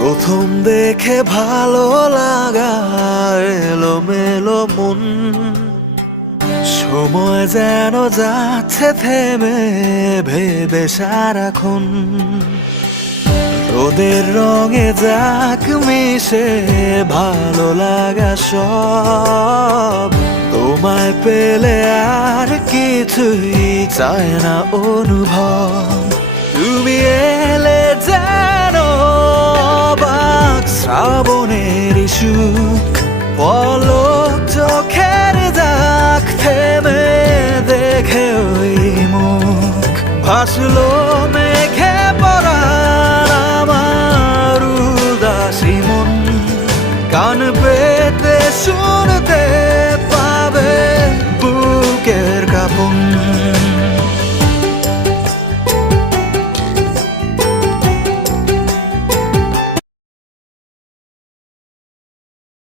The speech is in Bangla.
প্রথম দেখে ভালো লাগা এলোমেলো মন, সময় যেন যাচ্ছে থেমে ভেবে সারাক্ষণ। রোদের রঙে যাক মিশে ভালো লাগা সব, তোমায় পেলে আর কিছুই চায় না অনুভব। তুমি এলে যেন অবাক শ্রাবণের সুখ, পলক চোখের দাগ থেমে দেখে ওই মুখ ভাসলো